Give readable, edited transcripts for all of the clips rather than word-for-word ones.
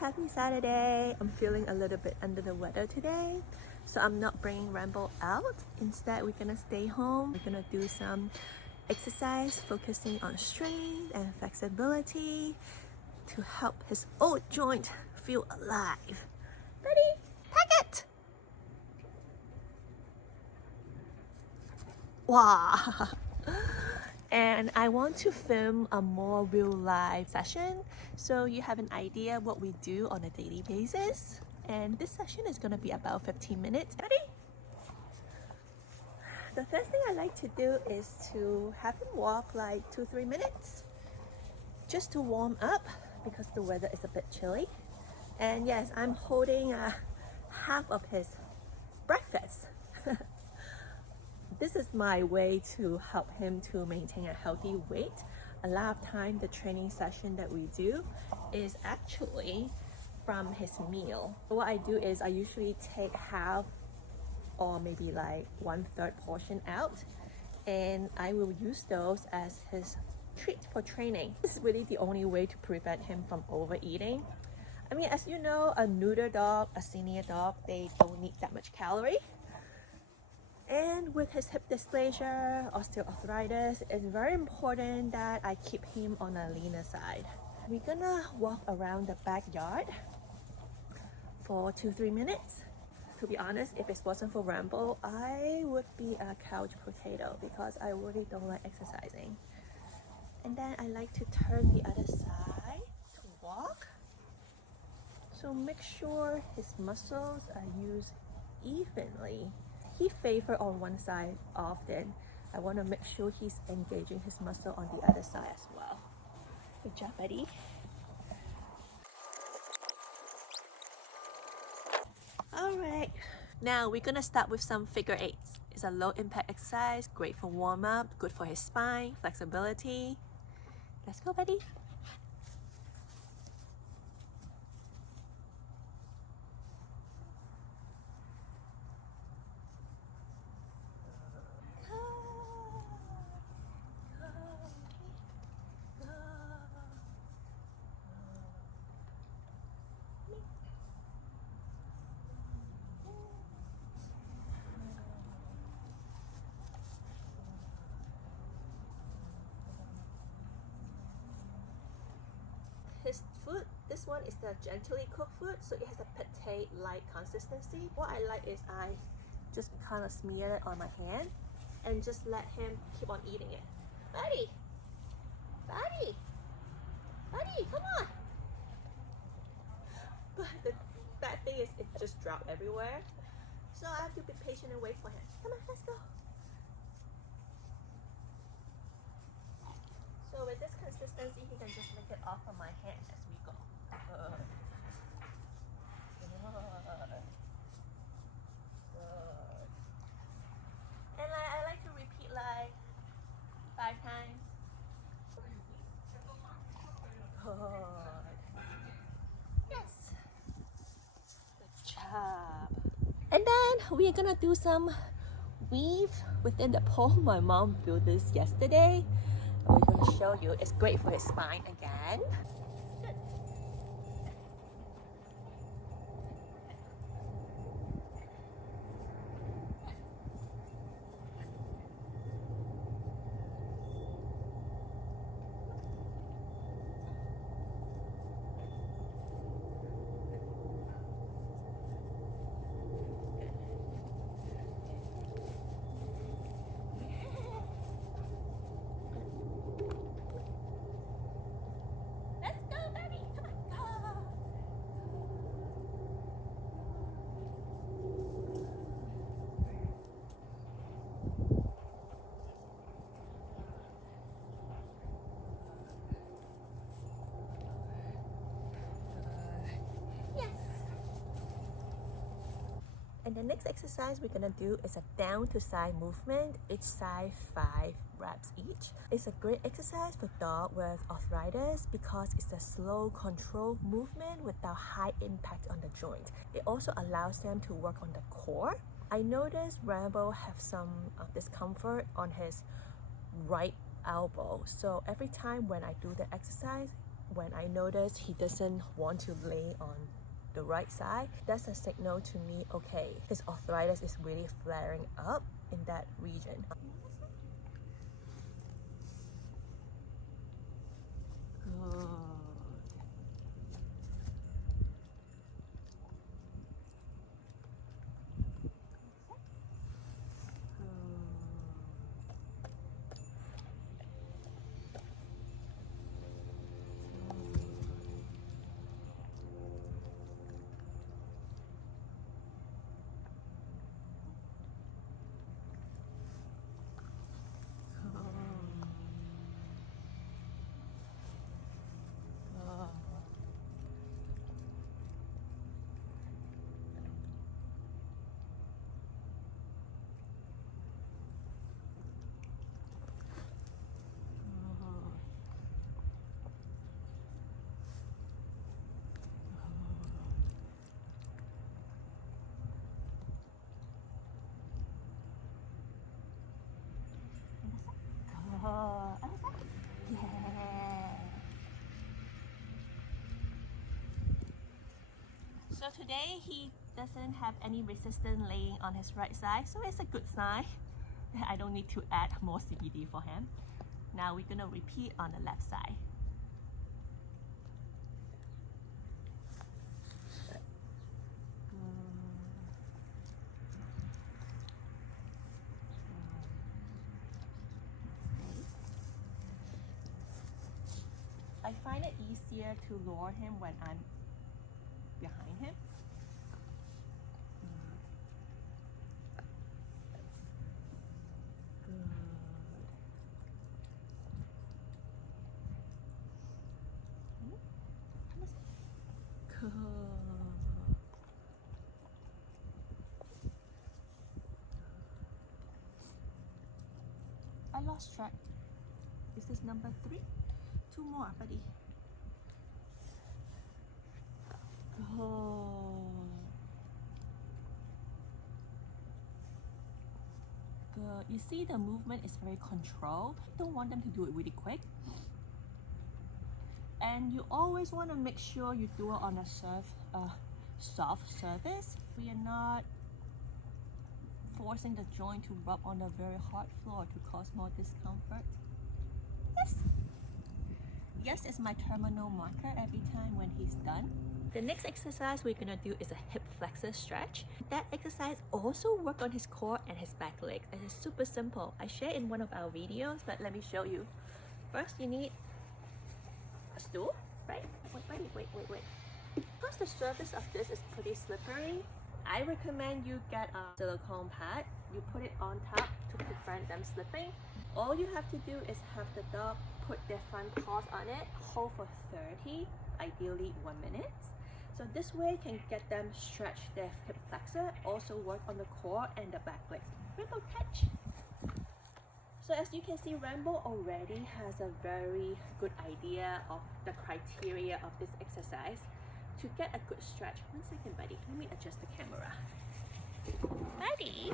happy Saturday. I'm feeling a little bit under the weather today, so I'm not bringing Rambo out. Instead, we're gonna stay home. We're gonna do some exercise focusing on strength and flexibility to help his old joint feel alive. Ready? Pack it! Wow! And I want to film a more real life session so you have an idea what we do on a daily basis. And this session is going to be about 15 minutes. Ready? The first thing I like to do is to have him walk like 2-3 minutes just to warm up because the weather is a bit chilly. And yes, I'm holding half of his breakfast. This is my way to help him to maintain a healthy weight. A lot of time the training session that we do is actually from his meal. What I do is I usually take half or maybe like 1/3 portion out, and I will use those as his treat for training. This is really the only way to prevent him from overeating. I mean, as you know, a neuter dog, a senior dog, they don't need that much calorie. And with his hip dysplasia, osteoarthritis, it's very important that I keep him on a leaner side. We're gonna walk around the backyard for 2-3 minutes. To be honest, if it wasn't for Rambo, I would be a couch potato because I really don't like exercising. And then I like to turn the other side to walk. So make sure his muscles are used evenly. He favors on one side often. I want to make sure he's engaging his muscle on the other side as well. Good job, buddy. Alright, now we're gonna start with some figure eights. It's a low impact exercise, great for warm up, good for his spine, flexibility. Let's go, buddy. His food, this one is the gently cooked food, so it has a pate-like consistency. What I like is I just kind of smear it on my hand and just let him keep on eating it. Buddy! Buddy! Buddy, come on! But the bad thing is it just dropped everywhere. So I have to be patient and wait for him. Come on, let's go. So with this consistency, he can just lick it off of my hand as we go. Good. Good. Good. And I like to repeat like 5 times. Good. Yes. Good job. And then we're gonna do some weave within the pole. My mom built this yesterday. We're going to show you. It's great for his spine again. Good. And the next exercise we're gonna do is a down to side movement, each side 5 reps each. It's a great exercise for dogs with arthritis because it's a slow, controlled movement without high impact on the joint. It also allows them to work on the core. I noticed Rambo have some discomfort on his right elbow, so every time when I do the exercise, When I notice he doesn't want to lay on the right side, that's a signal to me, okay, his arthritis is really flaring up in that region. Good. Yeah. So today he doesn't have any resistance laying on his right side, so it's a good sign. I don't need to add more CBD for him. Now we're gonna repeat on the left side. I find it easier to lower him when I'm behind him. Good. I lost track. Is this number 3? 2 more, buddy. Good. You see the movement is very controlled. Don't want them to do it really quick. And you always want to make sure you do it on a soft surface. We are not forcing the joint to rub on a very hard floor to cause more discomfort. Yes. Yes, it's my terminal marker every time when he's done. The next exercise we're gonna do is a hip flexor stretch. That exercise also works on his core and his back legs. It is super simple. I share in one of our videos, but let me show you. First, you need a stool, right? Wait. Because the surface of this is pretty slippery, I recommend you get a silicone pad. You put it on top to prevent them slipping. All you have to do is have the dog put their front paws on it, hold for 30, ideally 1 minute. So this way can get them stretch their hip flexor, also work on the core and the back legs. Rambo, catch! So as you can see, Rambo already has a very good idea of the criteria of this exercise. To get a good stretch, 1 second, buddy, let me adjust the camera. Buddy!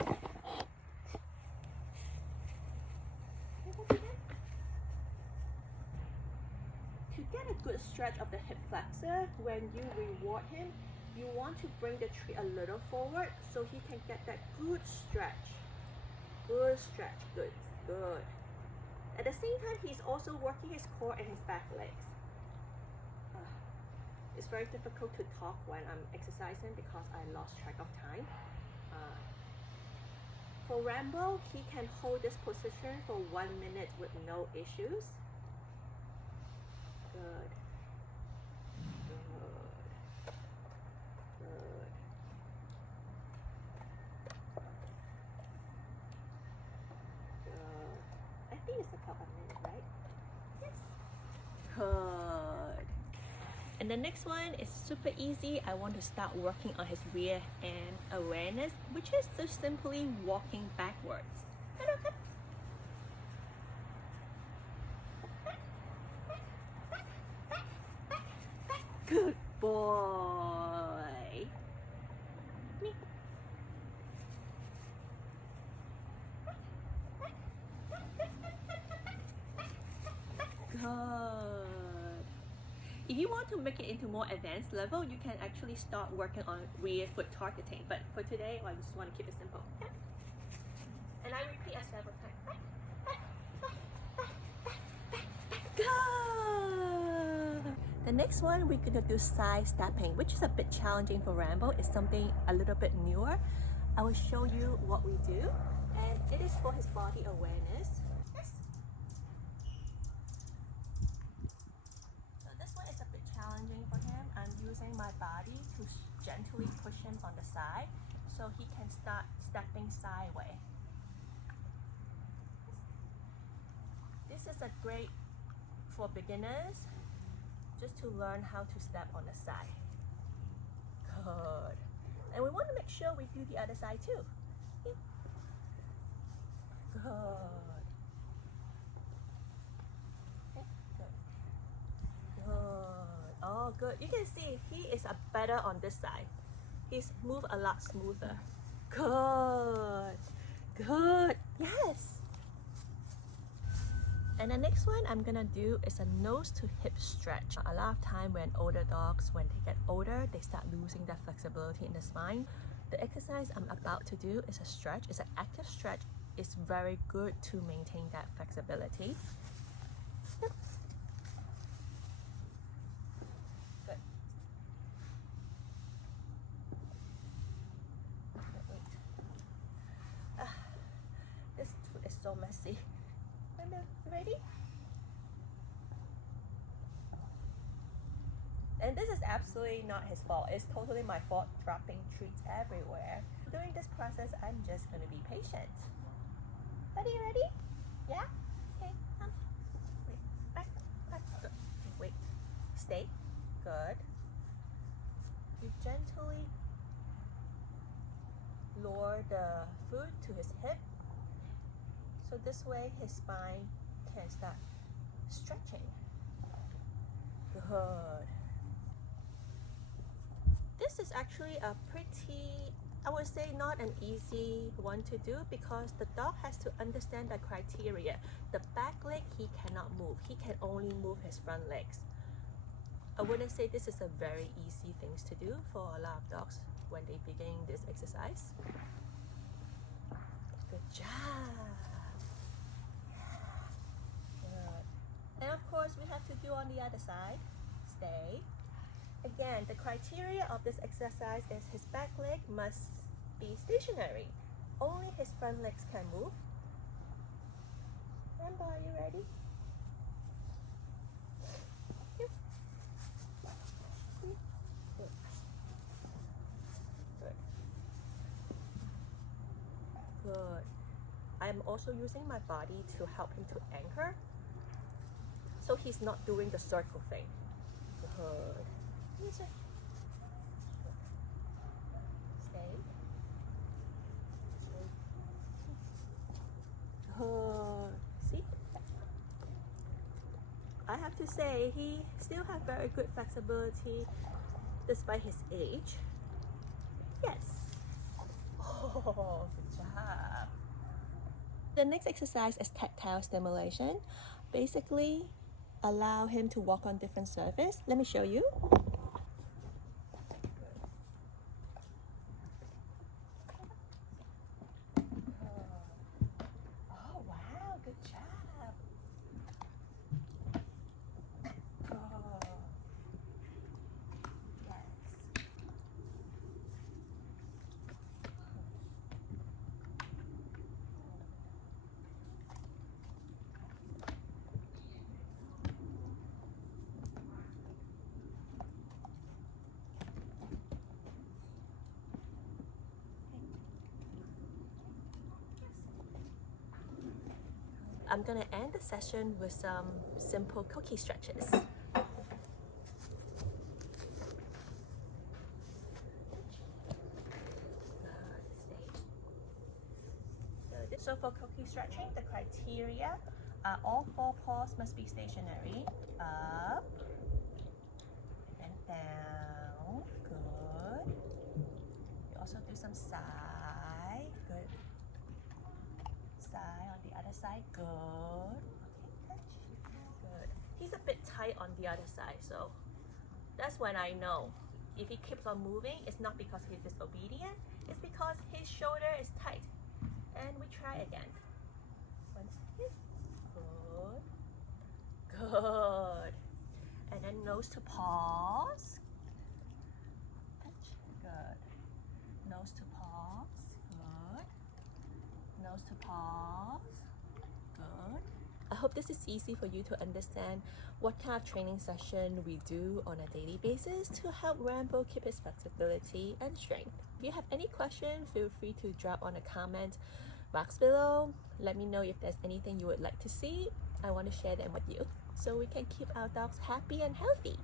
To get a good stretch of the hip flexor, when you reward him, you want to bring the tree a little forward so he can get that good stretch. Good stretch, good. At the same time, he's also working his core and his back legs. It's very difficult to talk when I'm exercising because I lost track of time. For Rambo, he can hold this position for 1 minute with no issues. Good. I think it's about 1 minute, right? Yes. Good. And the next one is super easy. I want to start working on his rear end awareness, which is just simply walking backwards. Good boy. Me. Good. into more advanced level, you can actually start working on rear foot targeting. But for today, I just want to keep it simple. Yeah. And I repeat it several times. Go! The next one, we're gonna do side stepping, which is a bit challenging for Rambo. It's something a little bit newer. I will show you what we do, and it is for his body awareness. Yes. So this one is a bit challenging for him. I'm using my body to gently push him on the side so he can start stepping sideways. This is a great for beginners, just to learn how to step on the side. Good. And we want to make sure we do the other side too. Yeah. Good. Okay, good. Good. Oh, good. You can see he is better on this side. He's moved a lot smoother. Good. Good. Yes. And the next one I'm gonna do is a nose-to-hip stretch. A lot of time when older dogs, when they get older, they start losing their flexibility in the spine. The exercise I'm about to do is a stretch. It's an active stretch. It's very good to maintain that flexibility. Yep. Good. Wait. This foot is so messy. Ready? And this is absolutely not his fault. It's totally my fault, dropping treats everywhere. During this process, I'm just going to be patient. Buddy, ready? Yeah? Okay, wait, back, good. Okay, wait, stay, good. You gently lower the foot to his hip. So this way his spine can start stretching. Good. This is actually a pretty, I would say not an easy one to do because the dog has to understand the criteria. The back leg he cannot move. He can only move his front legs. I wouldn't say this is a very easy thing to do for a lot of dogs when they begin this exercise. Good job. And of course, we have to do on the other side. Stay. Again, the criteria of this exercise is his back leg must be stationary. Only his front legs can move. Rambo, are you ready? Yep. Good. Good. Good. I'm also using my body to help him to anchor. So he's not doing the circle thing. Good. Yes, sir. Stay. Good. See? I have to say, he still has very good flexibility despite his age. Yes. Oh, good job. The next exercise is tactile stimulation. Basically, allow him to walk on different surface. Let me show you. Oh wow, good job. Oh. Yes. I'm gonna end the session with some simple cookie stretches. So for cookie stretching, the criteria are all four paws must be stationary. Up and down. Good. You also do some side. Good. Side on the other side. Good. Okay, touch. Good. He's a bit tight on the other side, so That's when I know if he keeps on moving, it's not because he's disobedient, it's because his shoulder is tight. And we try again. 1 second. Good. Good. And then nose to paws. Good. Nose to paws. Good. Nose to paws. Good. I hope this is easy for you to understand what kind of training session we do on a daily basis to help Rambo keep his flexibility and strength. If you have any questions, feel free to drop on a comment box below. Let me know if there's anything you would like to see. I want to share them with you so we can keep our dogs happy and healthy.